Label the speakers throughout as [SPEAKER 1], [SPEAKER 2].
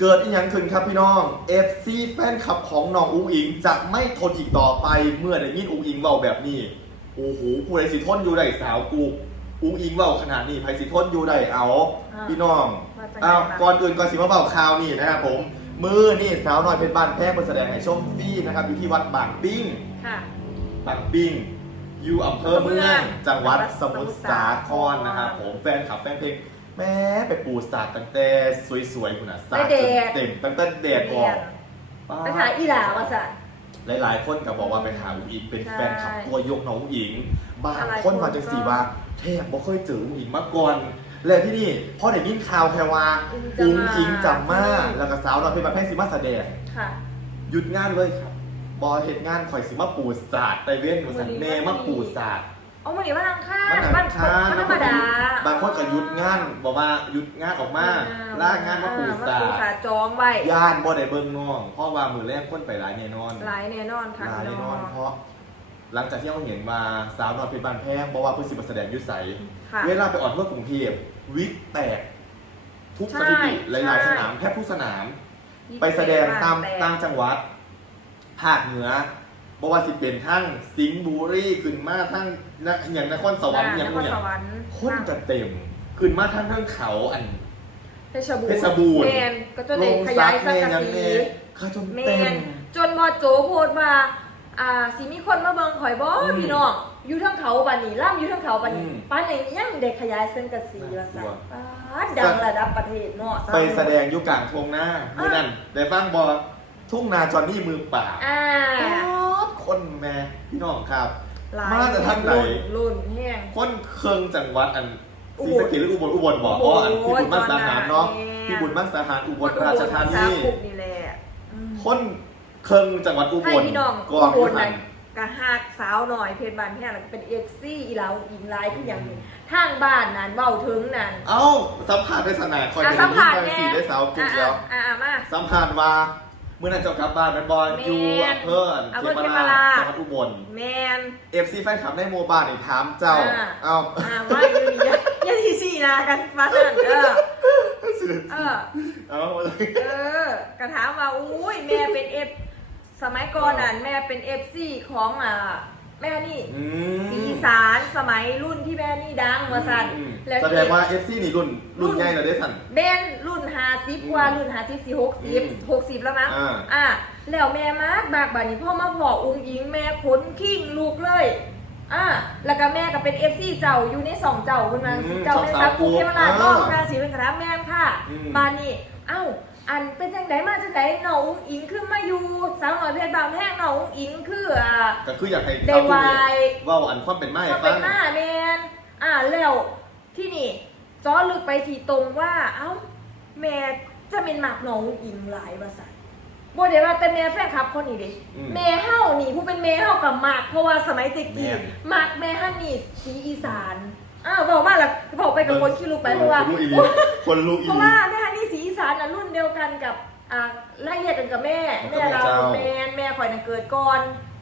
[SPEAKER 1] เกิดอีกอย่างขึ้นครับพี่น้อง FC แฟนคลับของน้องอุ้งอิงจะไม่ทนอีกต่อไปเมื่อได้ยินอุ้งอิงเว้าแบบนี้โอ้โหผู้ใดสิทนอยู่ได้สาวกูอุ้งอิงเว้าขนาดนี้ไผสิทนอยู่ได้เอา
[SPEAKER 2] อ่า
[SPEAKER 1] พี่น้อง
[SPEAKER 2] ว่าจังไง
[SPEAKER 1] อ้าว
[SPEAKER 2] ล่ะ
[SPEAKER 1] ก่อนอื่นก่อนสิมาเว้าข่าวนี่นะครับผมมือนี่สาวน้อยเป็นบ้านแพร่มาแสดงให้ชมฟรีนะครับอยู่ที่วัดบางปิ้ง
[SPEAKER 2] ค่ะ
[SPEAKER 1] บางปิ้งอยู่อำเภอเมืองจังหวัดสมุทรสาคร
[SPEAKER 2] สมุทรสาคร
[SPEAKER 1] นะครับผมแฟนคลับแฟนเพลง แม้ไปปูสาดตั้งแต่สวยๆคุณนะสาด
[SPEAKER 2] ไปแด
[SPEAKER 1] จน
[SPEAKER 2] ด
[SPEAKER 1] เต็มตั้งแต่แดดออก
[SPEAKER 2] ไปถ่ายอีหลาว่าสัน
[SPEAKER 1] หลายๆ คนก็บอกว่าไปหาอุ้งอิงเป็น
[SPEAKER 2] ใช่
[SPEAKER 1] แฟนคลับตัวยกน้องอุ้งอิงบาง
[SPEAKER 2] อะไร
[SPEAKER 1] คนมาจังสีว่าแทบบ่เคยเจออุ้งอิงมาก่อนและที่นี่พอได้ยินข่าวแค่ว่าอุ้งอิงจำมาแล้วก็สาวน้อยเป็นประเภทสิมาแสดง
[SPEAKER 2] ค่ะ
[SPEAKER 1] หยุดงานเลยครับบอเหตุงานข่อยสิมาปูศาสตร์ไตเว้นหนูสันแม่มาปูศาสตร์
[SPEAKER 2] เอามาหนีมาทางข้าง
[SPEAKER 1] มันหนั
[SPEAKER 2] บ้าน
[SPEAKER 1] งค้า
[SPEAKER 2] บ้านธรรมดา
[SPEAKER 1] บางคนก็หยุดงานบอกว่าหยุดงานออกมาลางานมาปูศาสต
[SPEAKER 2] มาปู
[SPEAKER 1] ร์
[SPEAKER 2] สาจองไว้
[SPEAKER 1] ย่านบ่ได้เบิ่งน้องเพราะว่ามือแรกคนไปหลายแน่นอน
[SPEAKER 2] หลายแน่นอนค่ะ
[SPEAKER 1] หลาย
[SPEAKER 2] พี่
[SPEAKER 1] แน่น
[SPEAKER 2] น้
[SPEAKER 1] อ
[SPEAKER 2] อนง
[SPEAKER 1] เพราะ หลังจากที่เราเห็นมาสาวน้อยเป็นบานแพงบอกว่าเพื่อสิมาแสดงอยุใส
[SPEAKER 2] ค่ะ
[SPEAKER 1] เวลาไปออดเมื่อกรุงเทพวิกแตก ทุก
[SPEAKER 2] ใช่
[SPEAKER 1] สถิติหลายๆ
[SPEAKER 2] ใช่
[SPEAKER 1] สนามแทบทุกสนาม ไปแสดงตาม
[SPEAKER 2] แตา
[SPEAKER 1] มจังหวัดภาคเหนือบอกว่าสิเป็นทั้งสิงห์บุรีขึ้นมาทั้ง นะอย่างนครสวรรค์อย่าง
[SPEAKER 2] นค
[SPEAKER 1] นู้
[SPEAKER 2] ร
[SPEAKER 1] นอย่า
[SPEAKER 2] ส
[SPEAKER 1] ง
[SPEAKER 2] วรรค์
[SPEAKER 1] คนจะเต็มขึ้นมาทั้งเรื่องเขาอัน
[SPEAKER 2] เพชรบูรณ์
[SPEAKER 1] เพชรบูรณ์
[SPEAKER 2] แมนก็จะ
[SPEAKER 1] ล
[SPEAKER 2] ได้
[SPEAKER 1] ง
[SPEAKER 2] ข
[SPEAKER 1] ซั
[SPEAKER 2] ยากยสัง
[SPEAKER 1] แน่
[SPEAKER 2] กะ
[SPEAKER 1] ยัง
[SPEAKER 2] สี
[SPEAKER 1] แน่ข้าจน
[SPEAKER 2] แม
[SPEAKER 1] เต็
[SPEAKER 2] น
[SPEAKER 1] ม
[SPEAKER 2] จนบอโจโพดว่าอ่าสิมีคนมาเบิ่งข่อยบ่
[SPEAKER 1] อืม
[SPEAKER 2] พี่น้องอยู่เทั้งเขาบันนี้ล่ำอยู่เทั้งเขาบันนี้
[SPEAKER 1] อืม
[SPEAKER 2] ป้านเองยังเด็กขยายเส้นกะสีว่าซั่น
[SPEAKER 1] น่ากลัว
[SPEAKER 2] ป้าดดังระดับประเทศเนาะ
[SPEAKER 1] ไปแสดงอยุกลางทงหน้าเมื่อนั้นได้ฟังบอทุ่งนาจอนนี่มือเปล่า
[SPEAKER 2] อ่า
[SPEAKER 1] คนแม่พี่น้องครับ
[SPEAKER 2] หลาย
[SPEAKER 1] มาแต่ทางไหน
[SPEAKER 2] รุ่รุ่นแห้ง
[SPEAKER 1] คนเคืองจังหวัดอัน
[SPEAKER 2] อุ
[SPEAKER 1] ศรี
[SPEAKER 2] บล
[SPEAKER 1] สะเกษหรืออุบลอุบลบอก
[SPEAKER 2] อุ
[SPEAKER 1] เพ
[SPEAKER 2] บล
[SPEAKER 1] ราะอันพี่บุญมังสาหารเนาะ
[SPEAKER 2] แม่
[SPEAKER 1] พี่บุญมังสาหารอุบล
[SPEAKER 2] คน
[SPEAKER 1] ราชธานี
[SPEAKER 2] สามกุกนี่แหละอืม
[SPEAKER 1] คนเคืองจังหวัดอุบ
[SPEAKER 2] ให้
[SPEAKER 1] ล
[SPEAKER 2] พี่น้อง
[SPEAKER 1] กอง
[SPEAKER 2] อุ
[SPEAKER 1] อบยู่
[SPEAKER 2] ล
[SPEAKER 1] หั
[SPEAKER 2] นะ
[SPEAKER 1] น
[SPEAKER 2] กะหากสาวหน่อยเพชรบานแห้งแล้วก็เป็นเอฟซีอีเหลาอิงไลน์คืออย่างนี้ทางบ้านนั้นเว้าถึงนั้น
[SPEAKER 1] เอ้าสัมผัสได้สนาคอย
[SPEAKER 2] อะ
[SPEAKER 1] เป็น
[SPEAKER 2] สัมผัส
[SPEAKER 1] ที่
[SPEAKER 2] แน่
[SPEAKER 1] สี่ได้สาวกุ๊กแล้ว
[SPEAKER 2] อะอะอะมา
[SPEAKER 1] สัมผัสว่า เมื่อนั้นเจ้ากลับบ้านเป็นบอย
[SPEAKER 2] แม่น
[SPEAKER 1] อยู่อำเภอ
[SPEAKER 2] อำเภอ
[SPEAKER 1] เข
[SPEAKER 2] เข
[SPEAKER 1] ม
[SPEAKER 2] ม
[SPEAKER 1] รา
[SPEAKER 2] รา
[SPEAKER 1] ช จังหวัดอุบล
[SPEAKER 2] แมน
[SPEAKER 1] เอฟซีแฟนคลับในโมบายนี่ถามเจ้า
[SPEAKER 2] อ่า
[SPEAKER 1] เอ้า
[SPEAKER 2] อ่าว่าอยู่นี่อย่าอย่าที่สี่นะกันฟ้าเถินเออเออ
[SPEAKER 1] เอ้า
[SPEAKER 2] เออกระถามว่า อุ้ยแม่เป็นเอฟสมัยก่อนน่ะแม่เป็นเอฟซีของอ่า แม่นี่
[SPEAKER 1] อืม
[SPEAKER 2] สีสารสมัยรุ่นที่แม่นี่ดังมาสั่น
[SPEAKER 1] อืม
[SPEAKER 2] แล้ว
[SPEAKER 1] แสดงว่าเอฟซีนี่รุ่นรุ่นใหญ่เลยได้สั่น
[SPEAKER 2] เบนรุ่นหาซิบกว่ารุ่นหาซิบสี่หกสิบ
[SPEAKER 1] อืม
[SPEAKER 2] หกสิบแล้วมั้ง
[SPEAKER 1] อ่า
[SPEAKER 2] อะแล้วแม่มากบากบัดนี้พ่อมาพออุ้งอิงแม่ขนขิงลูกเลยอะแล้วก็แม่ก็เป็นเอฟซีเจ้าอยู่ในสองเจ้าคุณมา
[SPEAKER 1] อืม
[SPEAKER 2] เจ้าเป็นซับ
[SPEAKER 1] สองสาว
[SPEAKER 2] กูเทวราช
[SPEAKER 1] อ่า
[SPEAKER 2] รอบคุณมาสีเป็นคณะแม่นค่ะ
[SPEAKER 1] อืม
[SPEAKER 2] บานนี้เอ้า อันเป็นจังไดมาจังไดน้องอุ้งอิงขึ้นมาอยู่สาวหน่อยเพชรบางแพงน้องอุ้งอิงคืออ่า
[SPEAKER 1] ก็คืออยากให้
[SPEAKER 2] ได้
[SPEAKER 1] เจ้าผู้
[SPEAKER 2] วา
[SPEAKER 1] เนี่ย
[SPEAKER 2] ย
[SPEAKER 1] เว่าอันความเป็นไม้
[SPEAKER 2] ก็
[SPEAKER 1] ฟั
[SPEAKER 2] เป็น
[SPEAKER 1] ง
[SPEAKER 2] หน้าแมนอ่าแล้วที่นี่จ้อลึกไปทีตรงว่า เอ้า แม่จะเป็นหมักน้องอุ้งอิงหลายภาษาบ่ได้ว่าแต่แม่แฟนคลับคนนี้เดิ
[SPEAKER 1] อืม
[SPEAKER 2] แม่เฮานี่ผู้เป็นแม่เฮากับหมักเพราะว่าสมัยตะกี้
[SPEAKER 1] แม่น
[SPEAKER 2] หมักแม่ฮันนี่สีอีสานอ้าวบอกมาแล้วบอกไปกับคนขี้ลูกไปเพราะว่า
[SPEAKER 1] คนลูกอีหลีคนลูกอี
[SPEAKER 2] เพ
[SPEAKER 1] ห
[SPEAKER 2] ราะ
[SPEAKER 1] ลี
[SPEAKER 2] ว่าแม่ฮันนี่ สีอีสานน่ะรุ่นเดียวกันกับอ่าไล่เรียกกันกับแม่
[SPEAKER 1] กับ
[SPEAKER 2] แม่เรา
[SPEAKER 1] แม่เจ้า
[SPEAKER 2] แม่แม่ข่อยน่ะเกิดก่อน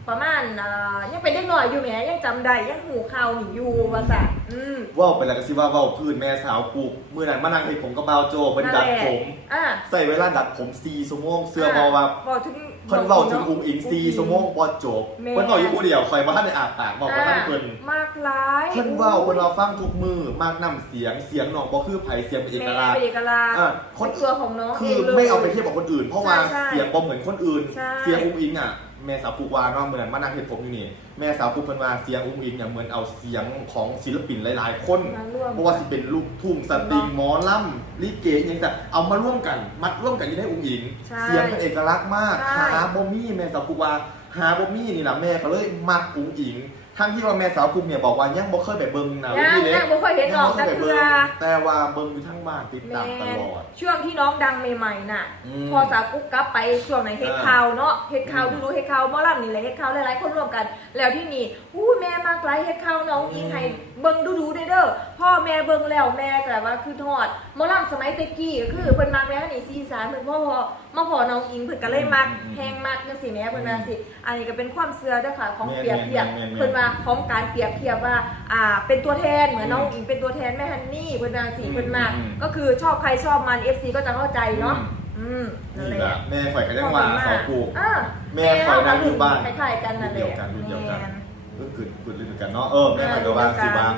[SPEAKER 2] ประมาณอ่ายังเป็นเด็กหน่อยอยู่แหมยังจำได้ยังหูข่าวหนีอยู่ว่าซะอืม
[SPEAKER 1] เว่าไปแล้วก็สิว่าเว่าพื้นแม่สาวปลูกมื่อนั้นมานั่งให้ผมกับบาวโจเป็นดัดผม
[SPEAKER 2] อ่า
[SPEAKER 1] ใส่เวลาดัดผม4ชั่วโมงเสื้อบอว่า
[SPEAKER 2] บอกถึง
[SPEAKER 1] เพิ่นเว้าถึงอุ้งอิง4ชั่วโมงบ่จบ
[SPEAKER 2] แม่
[SPEAKER 1] เพิ่นเว้าอยู่ผู้เดียวคอยบ่ทันได้อาบปากบอกว่าท่านเพิ่น
[SPEAKER 2] มากร้าย
[SPEAKER 1] เพิ่นเว้าเพิ่นเราฟังทุกมือมากนํเสียงเสียงน้องบ่คือไผเสียงเป็นเอก
[SPEAKER 2] แม่
[SPEAKER 1] ลักษ
[SPEAKER 2] เป็น
[SPEAKER 1] ณ์
[SPEAKER 2] เอกลักษณ์
[SPEAKER 1] อ่าค
[SPEAKER 2] คนนตัวของน้อง
[SPEAKER 1] คื
[SPEAKER 2] เอ
[SPEAKER 1] อง
[SPEAKER 2] เลย
[SPEAKER 1] ไม่เอาไปเทียบกับคนอื่น เพราะว่า
[SPEAKER 2] ใช่ใช่
[SPEAKER 1] เสียงบ่เหมือนคนอื่น
[SPEAKER 2] ใช่
[SPEAKER 1] เสียงอุ้งอิงอะ แม่สาวปลูกวาเนาะเหมือนมานั่งเห็นผมอยู่นี่ แม่สาวปลูกเพิ่นว่าเสียงอุ้งอิงเนี่ยเหมือนเอาเสียงของศิลปินหลายๆ คน
[SPEAKER 2] มาร่วม
[SPEAKER 1] เพราะว่าสิเป็นลูกทุ่งสตริงหมอลำลิเกอหยังแต่เอามาร่วมกัน มัดร่วมกันอยี่ในอุ้งอิง
[SPEAKER 2] ใช่
[SPEAKER 1] เสียงเป็นเอกลักษณ์มาก
[SPEAKER 2] ใช่
[SPEAKER 1] หาบ่มี่แม่สาวปลูกวาหาบ่มี่นี่แหละแม่ก็เลยมักอุ้งอิง ทั้งที่ว่าแม่สาวปลูกเนี่ยบอกว่ายังบ่เคยไปเบิ่งหนะ
[SPEAKER 2] ยัง
[SPEAKER 1] ที่เล็
[SPEAKER 2] ยังบ่เคยเห็นหรอก
[SPEAKER 1] ยังบ่เคยไป
[SPEAKER 2] แต่เพื่
[SPEAKER 1] เบิ่
[SPEAKER 2] อ
[SPEAKER 1] งแต่ว่าเบิ่งอยู่ทั้งบ้านติดตามตลอด
[SPEAKER 2] ช่วงที่น้องดังใหม่ๆน่ะ
[SPEAKER 1] อืม
[SPEAKER 2] พอสาวกุ๊กกลับไปช่วงไหนเฮ็ด
[SPEAKER 1] อ่า
[SPEAKER 2] ข่าวเนาะเฮ็ดข่าว
[SPEAKER 1] อืม
[SPEAKER 2] ดูรู้เฮ็ดข่าวหมอลำนี่แหละเฮ็ดข่าวหลายๆคนร่วมกัน แล้วที่นี่อู้แม่มากไลฟ์เฮ็ดข่าวน้องอิง
[SPEAKER 1] อืม
[SPEAKER 2] ให้เบิ่งดูดูๆเด้อเด้อพ่อแม่เบิ่งแล้วแม่แต่ว่าคือทอดหมอลำสมัยตะกี้ก็คือเพิ่นมักแม่นี่ซีสานเพิ่นพ่อพอมาพอน้องอิงเพิ่นก็เลยมักแฮงมักจังซี่แหม่เพิ่นว่าสิอันนี้ก็เป็นความเชื่อเด้อค่ะของเปรียบเทียบเพิ่นว่าของการเปรียบเทียบว่าอ่า เป็นตัวแทนเหมือนน้องอิงเป็นตัวแทนแม่ฮันนี่เพิ่นว่าสิเพิ่นมากก็คือชอบใครชอบมัน FC ก็จะเข้าใจเนาะอืมนั่น
[SPEAKER 1] นี่
[SPEAKER 2] แห
[SPEAKER 1] แห
[SPEAKER 2] ละ
[SPEAKER 1] ละแม่ข่อยก็ยังว่าสาวกู
[SPEAKER 2] อ่า
[SPEAKER 1] แม่ข่อยนั่งอยู่บ้าน
[SPEAKER 2] คล้ายๆกันนั่นแห
[SPEAKER 1] เดี
[SPEAKER 2] ละ
[SPEAKER 1] ยวกันรุ่นเดียวกัน
[SPEAKER 2] แม่
[SPEAKER 1] เพิ่งขึ้นขึ้นรุ่นเดียวกันเนาะเออแม่ข่อยก็ว่าสิว่า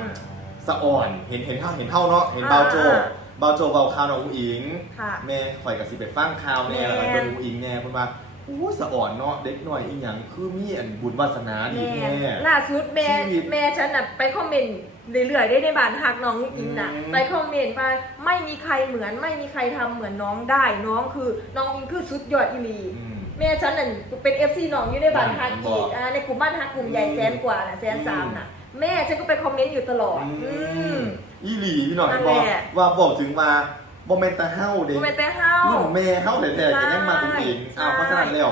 [SPEAKER 1] สะอ่อนเห็นเห็นเท่าเห็นเท่าเนาะเห็นเบาโจ
[SPEAKER 2] อ่า
[SPEAKER 1] เบาโจเบาข่าวน้องอุ้งอิง
[SPEAKER 2] ค่ะ
[SPEAKER 1] แม่ข่อยกับสิไปฟังข่าวแน่
[SPEAKER 2] แม่
[SPEAKER 1] แล้วก็เบิ่งอุ้งอิงแน่เพิ่นว่า อู้สะอ่อนเนาะเด็กหน่อยอีหยังคือมีอันบุญวาสนาดี
[SPEAKER 2] แม่
[SPEAKER 1] แน่
[SPEAKER 2] ล่าสุดแม่
[SPEAKER 1] ชีวิต
[SPEAKER 2] แม่ฉันน่ะไปคอมเมนต์เรื่อยๆได้ในบ้านหักน้องอิงน่ะ
[SPEAKER 1] อืม
[SPEAKER 2] ไปคอมเมนต์ว่าไม่มีใครเหมือนไม่มีใครทำเหมือนน้องได้น้องคือน้องอิงคือสุดยอดอีหลี
[SPEAKER 1] อืม
[SPEAKER 2] แม่ฉันน่ะเป็นเอฟซีน้องอยู่ในบ้านฮัก
[SPEAKER 1] บอ
[SPEAKER 2] อี
[SPEAKER 1] ก
[SPEAKER 2] กอ่าในกลุ่มบ้านฮักกลุ่มใหญ่แสนกว่าน่ะแสนสามน่ะ แม่ฉันก็ไปคอมเมนต์อยู่ตลอด
[SPEAKER 1] อื
[SPEAKER 2] อืม
[SPEAKER 1] มอีหลีพี่หน่อย
[SPEAKER 2] นั่น
[SPEAKER 1] บอก
[SPEAKER 2] แหละ
[SPEAKER 1] ว่าบอกถึงมา บ่แม่นแต่เฮาเด้
[SPEAKER 2] กูเป็นแต่เฮา
[SPEAKER 1] รุ่นแม่เฮาแท้ๆก็ยังมาอุ้งอิง
[SPEAKER 2] ใช่
[SPEAKER 1] อ้าวเพราะฉะนั้นแล้ว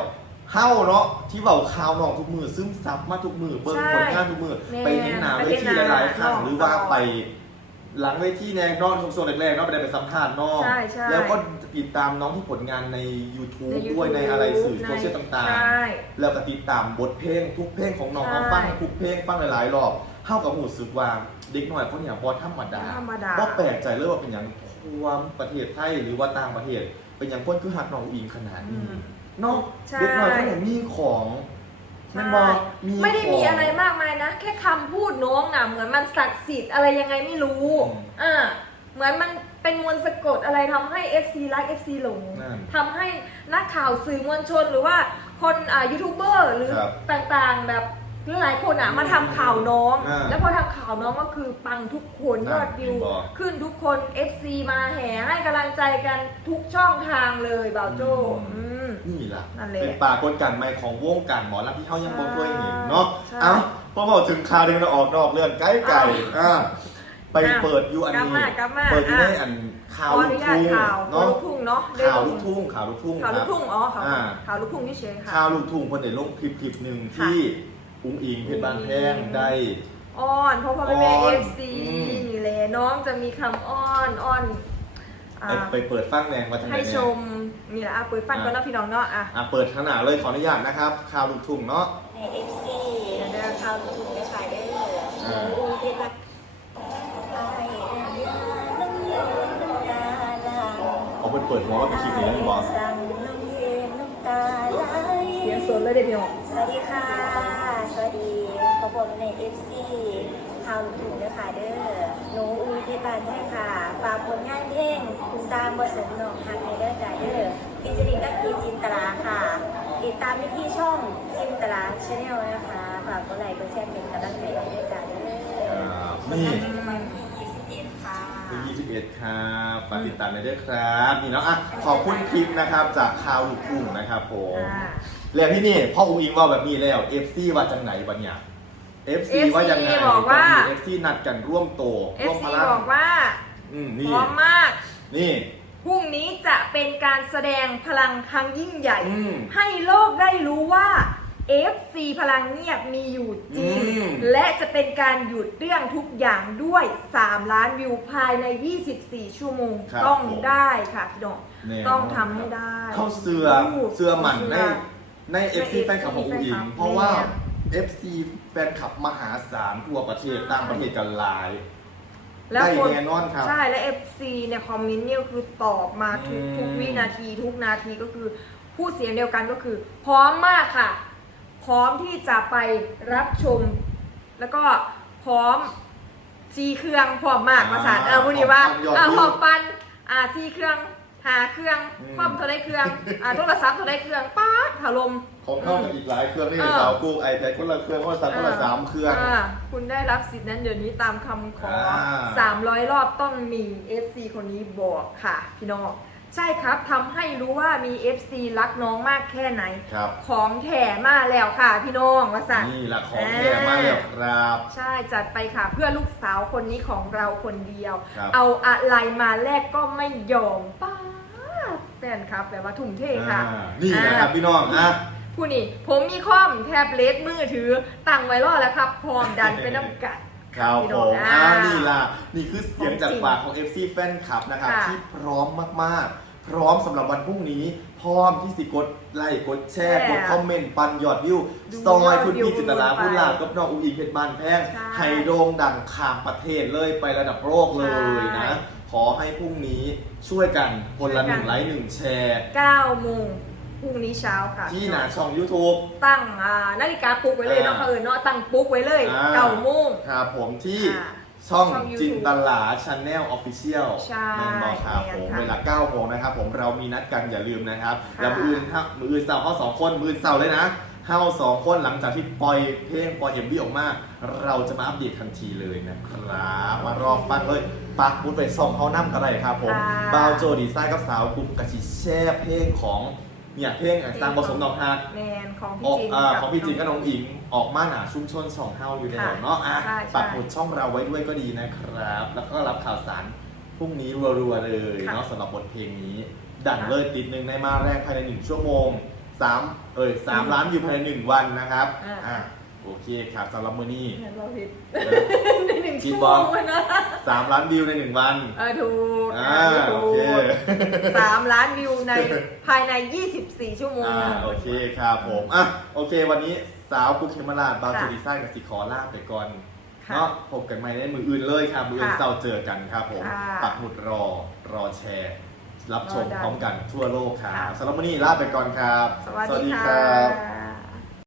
[SPEAKER 1] เฮาเนาะที่เว้าข่าวน้องทุกมือซึมซับมาทุกมือเบิ่ง
[SPEAKER 2] ใช่
[SPEAKER 1] ผลงานทุกมือ
[SPEAKER 2] แม่
[SPEAKER 1] ไปเห็นหน้า
[SPEAKER 2] ไป
[SPEAKER 1] เว
[SPEAKER 2] เห็น
[SPEAKER 1] ที
[SPEAKER 2] หน้า
[SPEAKER 1] หลายๆครั้ง
[SPEAKER 2] น้อง
[SPEAKER 1] หรือว่า
[SPEAKER 2] ตลอด
[SPEAKER 1] ไป หลังเวทีแนนอนช่วงแรกๆเนาะไปได้ไปสัมภาษณ์น้อง
[SPEAKER 2] ใช่ใช่
[SPEAKER 1] แล้วก็ติดตามน้องที่ผลงานใน YouTube
[SPEAKER 2] ใน
[SPEAKER 1] ด้วย
[SPEAKER 2] YouTube
[SPEAKER 1] ในอะไรสื่อโซเชียลต่าง
[SPEAKER 2] ใช่
[SPEAKER 1] ๆแล้วก็ติดตามบทเพลงทุกเพลงของน้อง
[SPEAKER 2] ใช่
[SPEAKER 1] เอาฟังทุกเพลงฟังหลายๆรอบเท่ากับหูสึกว่าเด็กหน่อยคนอย่างบอธรรมดา
[SPEAKER 2] ธรรมดา
[SPEAKER 1] ก็แปลกใจเลยว่าเป็นอย่าง ทั่วประเทศไทยหรือว่าต่างประเทศ เป็นอย่างคนคือหักน้องอิงขนาด
[SPEAKER 2] อื
[SPEAKER 1] นี้
[SPEAKER 2] ม
[SPEAKER 1] เนาะ
[SPEAKER 2] ใช่
[SPEAKER 1] เด็กหน่อยคนอย่างมีของแมันบอมี
[SPEAKER 2] ไม่ได้มี
[SPEAKER 1] ขง
[SPEAKER 2] อะไรมากมายนะ แค่คำพูดน้องน่ะเหมือนมันศักดิ์สิทธิ์อะไรยังไงไม่รู้
[SPEAKER 1] อืม
[SPEAKER 2] อ่าเหมือนมันเป็นมวลสะกดอะไรทำให้ FC รัก FC หลง
[SPEAKER 1] นั่น
[SPEAKER 2] ทำให้นักข่าวสื่อมวลชนหรือว่าคนอ่ายูทูบเบอร์หรือ
[SPEAKER 1] ครับ
[SPEAKER 2] ต่างๆแบบ หลายๆคนอะมาทำข่าวน้อง
[SPEAKER 1] อ่า
[SPEAKER 2] แล้วพอทำข่าวน้องก็คือปังทุกคน
[SPEAKER 1] นั่น
[SPEAKER 2] ยอดวิว
[SPEAKER 1] บอก
[SPEAKER 2] ขึ้นทุกคน FC มาแห่ให้กำลังใจกันทุกช่องทางเลยบ่าวโจ
[SPEAKER 1] อื
[SPEAKER 2] อืม
[SPEAKER 1] นี่ล่ะ
[SPEAKER 2] นั่นแหละ
[SPEAKER 1] เป็นปรากฏการณ์ใหม่ของวงการหมอลำที่เขายังบ่เคยเห็นเนาะ
[SPEAKER 2] ใช่
[SPEAKER 1] เอ้าพอบอกถึงคราวเดียวเราออกนอกเรื่องใกล้ไก่
[SPEAKER 2] เอา
[SPEAKER 1] อ่าไป
[SPEAKER 2] อะ
[SPEAKER 1] เปิดยูอัน
[SPEAKER 2] กลับ
[SPEAKER 1] นี้
[SPEAKER 2] มากลับมา
[SPEAKER 1] เปิดยูใน
[SPEAKER 2] อะ
[SPEAKER 1] อันข่าว
[SPEAKER 2] ขออ
[SPEAKER 1] ลู
[SPEAKER 2] นุ
[SPEAKER 1] ก
[SPEAKER 2] ญาต
[SPEAKER 1] ทุ่ง
[SPEAKER 2] ข่าว
[SPEAKER 1] เนาะ
[SPEAKER 2] ลูกทุ่งเนาะ
[SPEAKER 1] ข่าวลูกทุ่งข่าวลูกทุ่ง
[SPEAKER 2] ข่าวลูกทุ่งอ๋อข่าว
[SPEAKER 1] อ่า
[SPEAKER 2] ข่าวลูกทุ่งที่เฉยค่ะ
[SPEAKER 1] ข่าวลูกทุ่งคนได้ลงคลิปคลิปหนึ่ง
[SPEAKER 2] ค่ะ
[SPEAKER 1] ที่ อุ้งอิงเพชรบานแพงได้
[SPEAKER 2] อ้อน เพราะพ่อแม่แม่
[SPEAKER 1] อ้
[SPEAKER 2] เอ
[SPEAKER 1] อน
[SPEAKER 2] ฟซี
[SPEAKER 1] อืม
[SPEAKER 2] นี่แหละน้องจะมีคำอ้อนอ้อนอ่า
[SPEAKER 1] ไปไปเปิดฟังแรงมาทางไหน
[SPEAKER 2] ให้
[SPEAKER 1] เนี่ย
[SPEAKER 2] ชมนี่แหละอะเปิดฟังก่อนนะพี่น้องเนาะอะ
[SPEAKER 1] อะเปิดขนาดเลยขออนุญาตนะครับข่าวลูกทุ่งเนาะ
[SPEAKER 3] ในเอฟซีเดินเข้าถึงได้ขายได้เลย
[SPEAKER 1] อ่า
[SPEAKER 3] อูเพชรรักไอ้เรื่องน้ำเย็นน้ำตาลาง
[SPEAKER 1] เอาเปิดเปิดหัวว่าเป็นคลิปนี้เลยบอส
[SPEAKER 3] สั่งน้ำเย็นน้ำตาไหล
[SPEAKER 2] เสียงสดเลยเด็พี่น้อง
[SPEAKER 3] สวัสดีค่ะส วัสดีขอบผมในเอฟซีข่าวถึงนะคะเด้อหนูอูเพชรบานให้ค่ะ ฝากผลงานเพลงสร้างบทสนทนองฮักในเด้อจ้ายเด้อพิจิริงกับพีจินตลาค่ะ ติดตามได้ที่ช่องจินตลาชาแนลนะคะ ฝากกดไลค์กดแชร์เป็นกำลังใจด้วยจ้าเด้อ
[SPEAKER 1] อ่านี่
[SPEAKER 3] วันที่ 21ค่ะ
[SPEAKER 1] คือ21ครับฝากติดตามในด้วยครับนี่เนาะอะขอบคุณคลิปนะครับจากข่าวลูกทุ่งนะครับผม
[SPEAKER 2] อ่า
[SPEAKER 1] แล้วที่นี่พ่ออุ้งอิงว่าแบบนี้แล้ว FC ว่าจังไหนบัญญัติ FC ว่ายังไง
[SPEAKER 2] บอกว่า
[SPEAKER 1] ตอนนี้ FC นัดกันร่วมโต
[SPEAKER 2] เอ
[SPEAKER 1] ร่ว
[SPEAKER 2] ฟ
[SPEAKER 1] มพ
[SPEAKER 2] ซี
[SPEAKER 1] ลัง
[SPEAKER 2] บอกว่า
[SPEAKER 1] อืม
[SPEAKER 2] พ
[SPEAKER 1] นี่
[SPEAKER 2] ร้อมมาก
[SPEAKER 1] นี่
[SPEAKER 2] พรุ่งนี้จะเป็นการแสดงพลังครั้งยิ่งใหญ่
[SPEAKER 1] อืม
[SPEAKER 2] ให้โลกได้รู้ว่า FC พลังเงียบมีอยู่จริง
[SPEAKER 1] อืม
[SPEAKER 2] และจะเป็นการหยุดเรื่องทุกอย่างด้วย 3 ล้านวิวภายใน 24 ชั่วโมง
[SPEAKER 1] ครับ
[SPEAKER 2] ต้อง
[SPEAKER 1] ผม
[SPEAKER 2] ได้ค่ะพี่น้อง
[SPEAKER 1] แน่นน
[SPEAKER 2] ต้องทำให้ได้
[SPEAKER 1] เข้าเสือ
[SPEAKER 2] อู้
[SPEAKER 1] เสือหมันใน
[SPEAKER 2] เสือ
[SPEAKER 1] ใน FC
[SPEAKER 2] ใน
[SPEAKER 1] แฟนคลับของอุ้งอิง
[SPEAKER 2] แฟนคลับ
[SPEAKER 1] เพราะว่า
[SPEAKER 2] แน่
[SPEAKER 1] FC แฟนคลับมหาศาลทั่วประเทศต่างประเทศกันหลาย
[SPEAKER 2] แล้ว
[SPEAKER 1] ได้
[SPEAKER 2] คน
[SPEAKER 1] แน่นอนครับ
[SPEAKER 2] ใช่และ FC เนี่ยคอมเมนต์เนี่ยคือตอบมาทุก
[SPEAKER 1] อืม
[SPEAKER 2] ทุกวินาทีทุกนาทีก็คือ พูดเสียงเดียวกันก็คือ พร้อมมากค่ะ พร้อมที่จะไปรับชม แล้วก็พร้อมซีเครื่องพร้อมมาก
[SPEAKER 1] อ่า
[SPEAKER 2] ภาษาเออพูดดีว่า
[SPEAKER 1] พร้อมปันยอด
[SPEAKER 2] อ่า
[SPEAKER 1] วิว
[SPEAKER 2] พร้อมปันอ่าซีเครื่องหาเครื่อง
[SPEAKER 1] อืม
[SPEAKER 2] ความเท่าไรเครื่องอ่าโทรศัพท์เท่าไรเครื่องป๊าดถล่ม
[SPEAKER 1] ของเข้ากับอีกหลายเครื่องนี่
[SPEAKER 2] เออ
[SPEAKER 1] สาวกูไอแพดคนละเครื่องคนละสามคนละสามเครื่อง
[SPEAKER 2] อ่าคุณได้รับสิทธิ์นั้นเดี๋ยวนี้ตามคำขอ
[SPEAKER 1] อ่า
[SPEAKER 2] 300รอบต้องมี FC คนนี้บอกค่ะ พี่น้อง ใช่ครับทำให้รู้ว่ามี FC รักน้องมากแค่ไหน
[SPEAKER 1] ครับ
[SPEAKER 2] ของแถมาแล้วค่ะพี่น้องวสัน
[SPEAKER 1] นี่แหละของแท้มากเลยครับ
[SPEAKER 2] ใช่จัดไปค่ะ เพื่อลูกสาวคนนี้ของเราคนเดียว
[SPEAKER 1] ครับ
[SPEAKER 2] เอาอะไรมาแลกก็ไม่ยอมป้าดแฟนครับแบบว่าทุ่มเทค่ะ
[SPEAKER 1] อ่านี่นะครับพี่น้องอะ
[SPEAKER 2] ผู้นี่ผมมีคอมแท็บเล็ตมือถือตั้งไว้รอแล้วครับ พร้อมดันเป็นน้ำกัด
[SPEAKER 1] ครับ
[SPEAKER 2] พี่
[SPEAKER 1] ผ
[SPEAKER 2] น้อง
[SPEAKER 1] ม
[SPEAKER 2] อ่า
[SPEAKER 1] อ่านี่ล่ะ นี่คือเสียงจาก
[SPEAKER 2] ของจริง
[SPEAKER 1] ปากของ FC แฟนคลับนะครับ
[SPEAKER 2] ค่ะ
[SPEAKER 1] ที่พร้อมมาก ๆ พร้อมสำหรับวันพรุ่งนี้ พร้อมที่สิกดไลค์กดแชร์
[SPEAKER 2] แชร์
[SPEAKER 1] กดคอมเมนต์ปันยอดวิว
[SPEAKER 2] ดู
[SPEAKER 1] ซอย
[SPEAKER 2] ยอด
[SPEAKER 1] คุณ
[SPEAKER 2] วิว
[SPEAKER 1] พี่จินตลา
[SPEAKER 2] ไป
[SPEAKER 1] พูดลาบกับน้องอุ้งอิงเพชรบานแพง
[SPEAKER 2] ใช่
[SPEAKER 1] ให้โด่งดังข้ามประเทศเลยไประดับโลกเลยนะ
[SPEAKER 2] ใช่
[SPEAKER 1] ขอให้พรุ่งนี้ช่วยกันคนละ
[SPEAKER 2] ช่วยกัน
[SPEAKER 1] หนึ่งไลค์หนึ่งแชร์
[SPEAKER 2] 9โมง พรุ่งนี้เช้าค่ะ
[SPEAKER 1] ที่หน้าช่อง YouTube
[SPEAKER 2] ตั้งอ่านาฬิกาปลุกไว้เลยเนาะ
[SPEAKER 1] อ่า
[SPEAKER 2] เขาเอิญเนาะตั้งปลุกไว้เลย
[SPEAKER 1] อ่า
[SPEAKER 2] เก้าโมง
[SPEAKER 1] ครับผมที่
[SPEAKER 2] อ่า
[SPEAKER 1] ช่อง
[SPEAKER 2] ช่อง YouTube
[SPEAKER 1] จินตลาชาแนลออฟฟิเชียล
[SPEAKER 2] ใช่
[SPEAKER 1] แมนบอครับ
[SPEAKER 2] แม่น
[SPEAKER 1] ผม
[SPEAKER 2] ค่ะ
[SPEAKER 1] เวลา9โมงนะครับผมเรามีนัดกันอย่าลืมนะครับ
[SPEAKER 2] ค่ะ
[SPEAKER 1] แล้วมืออื่นครับมืออื่นเสาร์เขาสองคนมืออื่นเสาร์เลยนะเฮาสองคนหลังจากที่ปล่อยเพลงปล่อยเอ็มวีออกมา เราจะมาอัปเดตทันทีเลยนะครับมารอฟังเลยปักบุญไปส่องเขานั่กันเลยครับผม
[SPEAKER 2] ค่ะ
[SPEAKER 1] บาวโจดีไซน์กับสาวกลุ่มกระชิแช่เพลงของ เนี่ยเพลงอะสร้างผสมดอกฮัก
[SPEAKER 2] แมนของ
[SPEAKER 1] อ
[SPEAKER 2] พี่
[SPEAKER 1] อก
[SPEAKER 2] จิน
[SPEAKER 1] อ่า
[SPEAKER 2] กับ
[SPEAKER 1] ของพี่จินก็น้องอิงออกมาหนาชุ่มชนสองเท่าอยู่แล้ว
[SPEAKER 2] ค่ะ
[SPEAKER 1] เนาะอะ
[SPEAKER 2] ใช่ใช่
[SPEAKER 1] ปักหมุดช่องเราไว้ด้วยก็ดีนะครับ แล้วก็รับข่าวสารพรุ่งนี้รัวๆเลย
[SPEAKER 2] ค่ะ
[SPEAKER 1] เนาะสำหรับบทเพลงนี้ ดัง
[SPEAKER 2] ค่ะ
[SPEAKER 1] เลยติดหนึ่งในมาแรงภายในหนึ่งชั่วโมงสามเอ้ยสาม
[SPEAKER 2] อืม
[SPEAKER 1] ล้านวิวภายในหนึ่งวันนะครับ
[SPEAKER 2] อ่า
[SPEAKER 1] อะโอเคครับสำหรับมือนี้
[SPEAKER 2] เห็นเราผิด
[SPEAKER 1] เออ
[SPEAKER 2] ในหนึ่ง
[SPEAKER 1] ผิ
[SPEAKER 2] ชั่
[SPEAKER 1] ด
[SPEAKER 2] ว
[SPEAKER 1] บ
[SPEAKER 2] โม
[SPEAKER 1] อก
[SPEAKER 2] งเลยนะ
[SPEAKER 1] สามล้านวิวในหนึ่งวัน
[SPEAKER 2] เออถูก
[SPEAKER 1] อ่า
[SPEAKER 2] ถู
[SPEAKER 1] โอกเค
[SPEAKER 2] สามล้านวิวในภายใน 24 ชั่วโมง
[SPEAKER 1] อ่าโอเคครับผมอะโอเค วันนี้สาวกุ๊กเคมราชบาว
[SPEAKER 2] ค่ะ
[SPEAKER 1] จูดีไซน์กับสิขอลาไปก่อน
[SPEAKER 2] ค่ะ
[SPEAKER 1] เนาะพบกันใหม่ในมืออื่นเลยครับมืออื่น
[SPEAKER 2] ค่ะ
[SPEAKER 1] เศร้าเจอกันครับผม
[SPEAKER 2] ค่ะ
[SPEAKER 1] ปักหมุดรอรอแชร์ รับชม
[SPEAKER 2] รอดัน
[SPEAKER 1] พร้อมกันทั่วโลกครับ
[SPEAKER 2] ค่ะ
[SPEAKER 1] สำหรับวันนี้ลาไปก่อนครับ
[SPEAKER 2] สวัสดีค่ะ